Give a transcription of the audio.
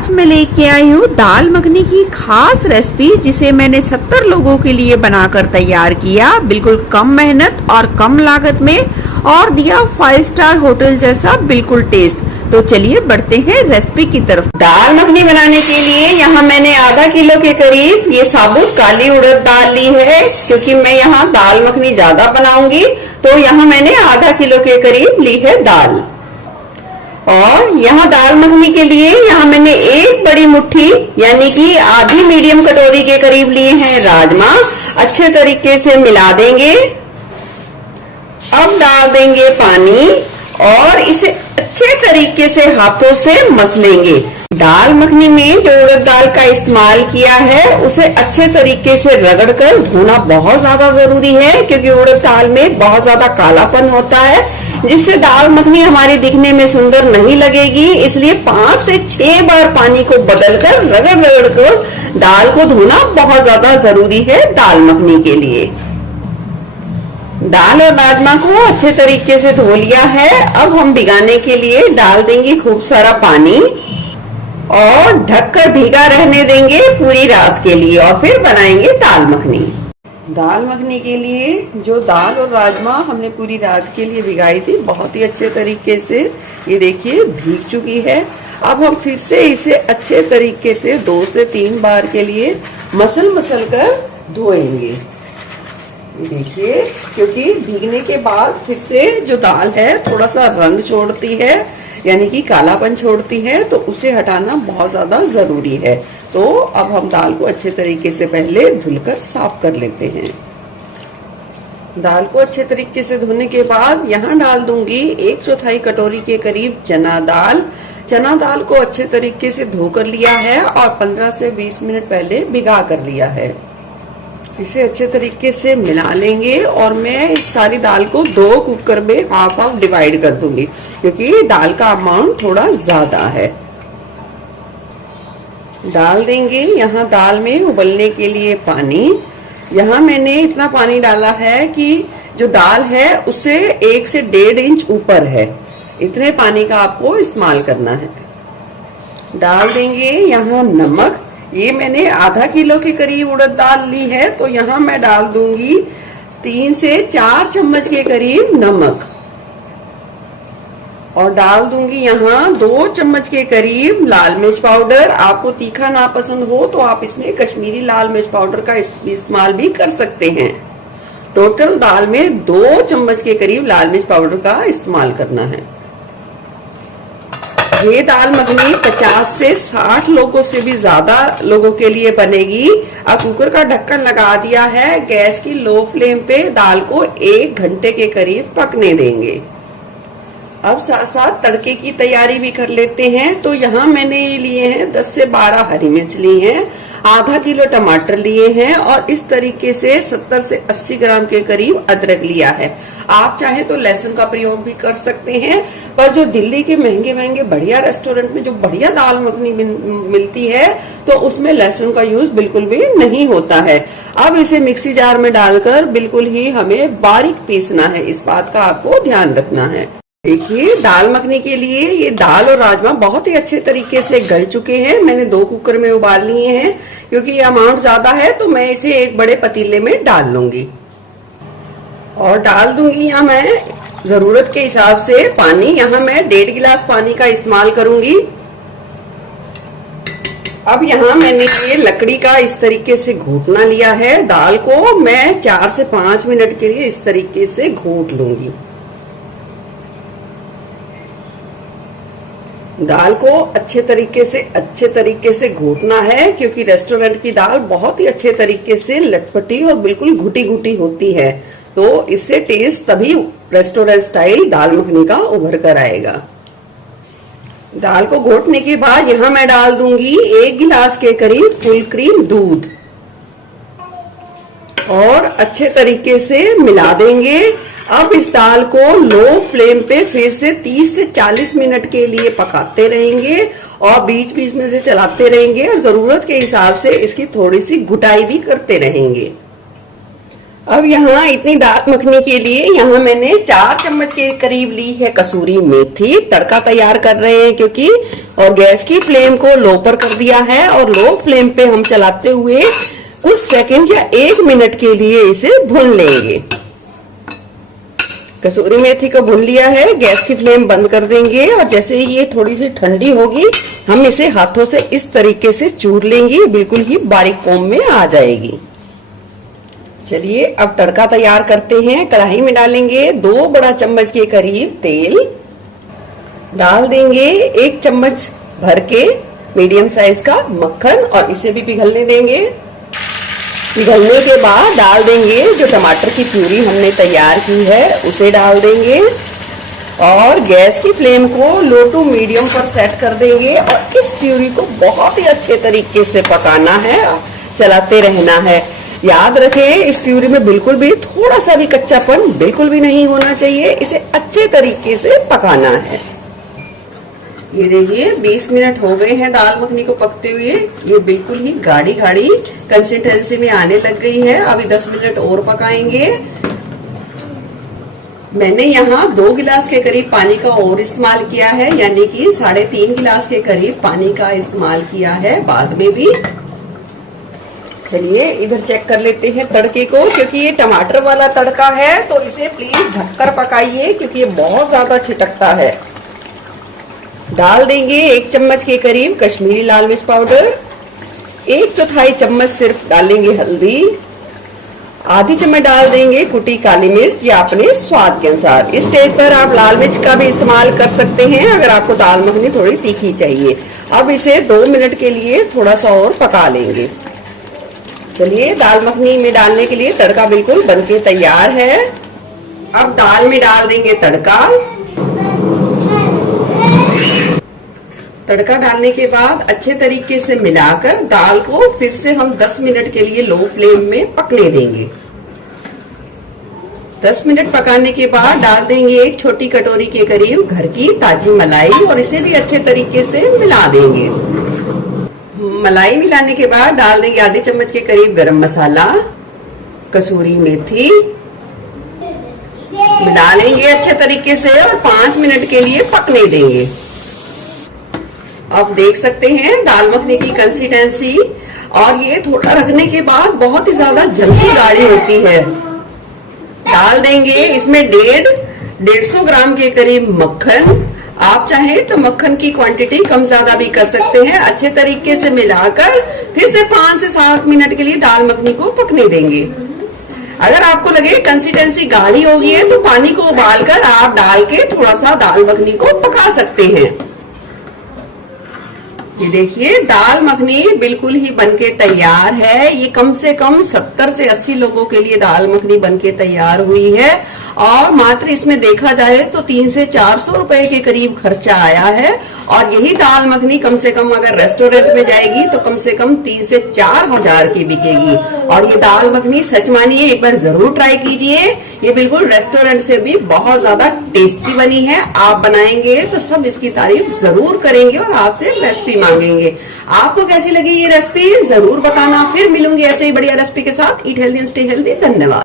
आज मैं लेके आई हूँ दाल मखनी की खास रेसिपी, जिसे मैंने 70 लोगों के लिए बनाकर तैयार किया, बिल्कुल कम मेहनत और कम लागत में, और दिया 5 स्टार होटल जैसा बिल्कुल टेस्ट। तो चलिए बढ़ते हैं रेसिपी की तरफ। दाल मखनी बनाने के लिए यहाँ मैंने आधा किलो के करीब ये साबुत काली उड़द दाल ली है, क्योंकि मैं यहाँ दाल मखनी ज्यादा बनाऊंगी, तो यहाँ मैंने आधा किलो के करीब ली है दाल। और यहाँ दाल मखनी के लिए यहाँ मैंने एक बड़ी मुट्ठी यानी कि आधी मीडियम कटोरी के करीब लिए हैं राजमा। अच्छे तरीके से मिला देंगे। अब डाल देंगे पानी और इसे अच्छे तरीके से हाथों से मसलेंगे। दाल मखनी में जो उड़द दाल का इस्तेमाल किया है उसे अच्छे तरीके से रगड़कर धोना बहुत ज्यादा जरूरी है, क्योंकि उड़द दाल में बहुत ज्यादा कालापन होता है, जिससे दाल मखनी हमारी दिखने में सुंदर नहीं लगेगी। इसलिए 5 से 6 बार पानी को बदलकर रगड़ कर दाल को धोना बहुत ज्यादा जरूरी है दाल मखनी के लिए। दाल और राजमा को अच्छे तरीके से धो लिया है। अब हम भिगाने के लिए डाल देंगे खूब सारा पानी और ढककर भीगा रहने देंगे पूरी रात के लिए, और फिर बनाएंगे दाल मखनी। दाल मखनी के लिए जो दाल और राजमा हमने पूरी रात के लिए भिगाई थी, बहुत ही अच्छे तरीके से ये देखिए भीग चुकी है। अब हम फिर से इसे अच्छे तरीके से 2 से 3 बार के लिए मसल कर धोएंगे। देखिए, क्योंकि भीगने के बाद फिर से जो दाल है थोड़ा सा रंग छोड़ती है, यानी कि कालापन छोड़ती है, तो उसे हटाना बहुत ज्यादा जरूरी है। तो अब हम दाल को अच्छे तरीके से पहले धुलकर साफ कर लेते हैं। दाल को अच्छे तरीके से धोने के बाद यहाँ डाल दूंगी 1/4 कटोरी के करीब चना दाल। चना दाल को अच्छे तरीके से धो कर लिया है और 15 से 20 मिनट पहले भिगा कर लिया है। इसे अच्छे तरीके से मिला लेंगे और मैं इस सारी दाल को 2 कुकर में हाफ डिवाइड कर दूंगी, क्योंकि दाल का अमाउंट थोड़ा ज्यादा है। डाल देंगे यहाँ दाल में उबलने के लिए पानी। यहाँ मैंने इतना पानी डाला है कि जो दाल है उससे 1 से 1.5 इंच ऊपर है। इतने पानी का आपको इस्तेमाल करना है। डाल देंगे यहाँ नमक। ये मैंने आधा किलो के करीब उड़द दाल ली है, तो यहाँ मैं डाल दूंगी 3 से 4 चम्मच के करीब नमक, और डाल दूंगी यहाँ 2 चम्मच के करीब लाल मिर्च पाउडर। आपको तीखा ना पसंद हो तो आप इसमें कश्मीरी लाल मिर्च पाउडर का इस्तेमाल भी कर सकते हैं। टोटल दाल में 2 चम्मच के करीब लाल मिर्च पाउडर का इस्तेमाल करना है। ये दाल मखनी 50 से 60 लोगों से भी ज्यादा लोगों के लिए बनेगी। अब कुकर का ढक्कन लगा दिया है। गैस की लो फ्लेम पे दाल को 1 घंटे के करीब पकने देंगे। अब साथ साथ तड़के की तैयारी भी कर लेते हैं। तो यहाँ मैंने ये लिए हैं 10 से 12 हरी मिर्च ली हैं, आधा किलो टमाटर लिए हैं, और इस तरीके से 70 से 80 ग्राम के करीब अदरक लिया है। आप चाहे तो लहसुन का प्रयोग भी कर सकते हैं, पर जो दिल्ली के महंगे बढ़िया रेस्टोरेंट में जो बढ़िया दाल मखनी मिलती है तो उसमें लहसुन का यूज बिल्कुल भी नहीं होता है। अब इसे मिक्सी जार में डालकर बिल्कुल ही हमें बारीक पीसना है। इस बात का आपको ध्यान रखना है। देखिए, दाल मखनी के लिए ये दाल और राजमा बहुत ही अच्छे तरीके से गल चुके हैं। मैंने 2 कुकर में उबाल लिए हैं, क्योंकि ये अमाउंट ज्यादा है तो मैं इसे एक बड़े पतीले में डाल लूंगी, और डाल दूंगी यहाँ मैं जरूरत के हिसाब से पानी। यहाँ मैं 1.5 गिलास पानी का इस्तेमाल करूंगी। अब यहाँ मैंने ये लकड़ी का इस तरीके से घोटना लिया है। दाल को मैं 4 से 5 मिनट के लिए इस तरीके से घोट लूंगी। दाल को अच्छे तरीके से घोटना है, क्योंकि रेस्टोरेंट की दाल बहुत ही अच्छे तरीके से लटपटी और बिल्कुल घुटी होती है, तो इससे टेस्ट तभी रेस्टोरेंट स्टाइल दाल मखनी का उभर कर आएगा। दाल को घोटने के बाद यहाँ मैं डाल दूंगी 1 गिलास के करीब फुल क्रीम दूध, और अच्छे तरीके से मिला देंगे। अब इस दाल को लो फ्लेम पे फिर से 30 से 40 मिनट के लिए पकाते रहेंगे, और बीच बीच में से चलाते रहेंगे, और जरूरत के हिसाब से इसकी थोड़ी सी घुटाई भी करते रहेंगे। अब यहाँ इतनी दाल मखनी के लिए यहाँ मैंने 4 चम्मच के करीब ली है कसूरी मेथी। तड़का तैयार कर रहे हैं क्योंकि, और गैस की फ्लेम को लो पर कर दिया है और लो फ्लेम पे हम चलाते हुए कुछ सेकंड या 1 मिनट के लिए इसे भून लेंगे। कसूरी मेथी को भून लिया है, गैस की फ्लेम बंद कर देंगे और जैसे ही ये थोड़ी सी ठंडी होगी हम इसे हाथों से इस तरीके से चूर लेंगे, बिल्कुल ही बारीक फॉर्म में आ जाएगी। चलिए अब तड़का तैयार करते हैं। कढ़ाई में डालेंगे 2 बड़ा चम्मच के करीब तेल, डाल देंगे 1 चम्मच भर के मीडियम साइज का मक्खन और इसे भी पिघलने देंगे। पिघलने के बाद डाल देंगे जो टमाटर की प्यूरी हमने तैयार की है उसे डाल देंगे और गैस की फ्लेम को लो टू मीडियम पर सेट कर देंगे और इस प्यूरी को बहुत ही अच्छे तरीके से पकाना है, चलाते रहना है। याद रखें इस प्यूरी में बिल्कुल भी थोड़ा सा भी कच्चापन बिल्कुल भी नहीं होना चाहिए, इसे अच्छे तरीके से पकाना है। ये देखिए 20 मिनट हो गए हैं दाल मखनी को पकते हुए, ये बिल्कुल ही गाढ़ी गाढ़ी कंसिस्टेंसी में आने लग गई है। अभी 10 मिनट और पकाएंगे। मैंने यहाँ 2 गिलास के करीब पानी का और इस्तेमाल किया है, यानी कि 3.5 गिलास के करीब पानी का इस्तेमाल किया है बाद में भी। चलिए इधर चेक कर लेते हैं तड़के को, क्योंकि ये टमाटर वाला तड़का है तो इसे प्लीज ढककर पकाइए क्योंकि ये बहुत ज्यादा छिटकता है। डाल देंगे 1 चम्मच के करीब कश्मीरी लाल मिर्च पाउडर, 1/4 चम्मच सिर्फ डालेंगे हल्दी, आधी चम्मच डाल देंगे कुटी काली मिर्च या अपने स्वाद के अनुसार। इस स्टेज पर आप लाल मिर्च का भी इस्तेमाल कर सकते हैं अगर आपको दाल मखनी थोड़ी तीखी चाहिए। अब इसे 2 मिनट के लिए थोड़ा सा और पका लेंगे। चलिए दाल मखनी में डालने के लिए तड़का बिल्कुल बनके तैयार है। अब दाल में डाल देंगे तड़का। तड़का डालने के बाद अच्छे तरीके से मिलाकर दाल को फिर से हम 10 मिनट के लिए लो फ्लेम में पकने देंगे। 10 मिनट पकाने के बाद डाल देंगे 1 छोटी कटोरी के करीब घर की ताजी मलाई और इसे भी अच्छे तरीके से मिला देंगे। मलाई मिलाने के बाद डाल देंगे आधी चम्मच के करीब गरम मसाला, कसूरी मेथी, मिला लेंगे अच्छे तरीके से और 5 मिनट के लिए पकने देंगे। अब देख सकते हैं दाल मखनी की कंसिस्टेंसी, और ये थोड़ा रखने के बाद बहुत ही ज्यादा जल्दी गाढ़ी होती है। डाल देंगे इसमें 150 ग्राम के करीब मक्खन। आप चाहें तो मक्खन की क्वांटिटी कम ज्यादा भी कर सकते हैं। अच्छे तरीके से मिलाकर फिर से 5 से 7 मिनट के लिए दाल मखनी को पकने देंगे। अगर आपको लगे कंसिस्टेंसी गाढ़ी हो गई है तो पानी को उबालकर आप डाल के थोड़ा सा दाल मखनी को पका सकते हैं। ये देखिए दाल मखनी बिल्कुल ही बनके तैयार है। ये कम से कम 70 से 80 लोगों के लिए दाल मखनी बनके तैयार हुई है और मात्र इसमें देखा जाए तो 300 से 400 रुपए के करीब खर्चा आया है। और यही दाल मखनी कम से कम अगर रेस्टोरेंट में जाएगी तो कम से कम 3 से 4 हजार की बिकेगी। और ये दाल मखनी सच मानिए एक बार जरूर ट्राई कीजिए, ये बिल्कुल रेस्टोरेंट से भी बहुत ज्यादा टेस्टी बनी है। आप बनाएंगे तो सब इसकी तारीफ जरूर करेंगे और आपसे रेसिपी मांगेंगे। आपको कैसी लगी ये रेसिपी जरूर बताना। फिर मिलूंगी ऐसे ही बढ़िया रेसिपी के साथ। Eat healthy and stay healthy. धन्यवाद।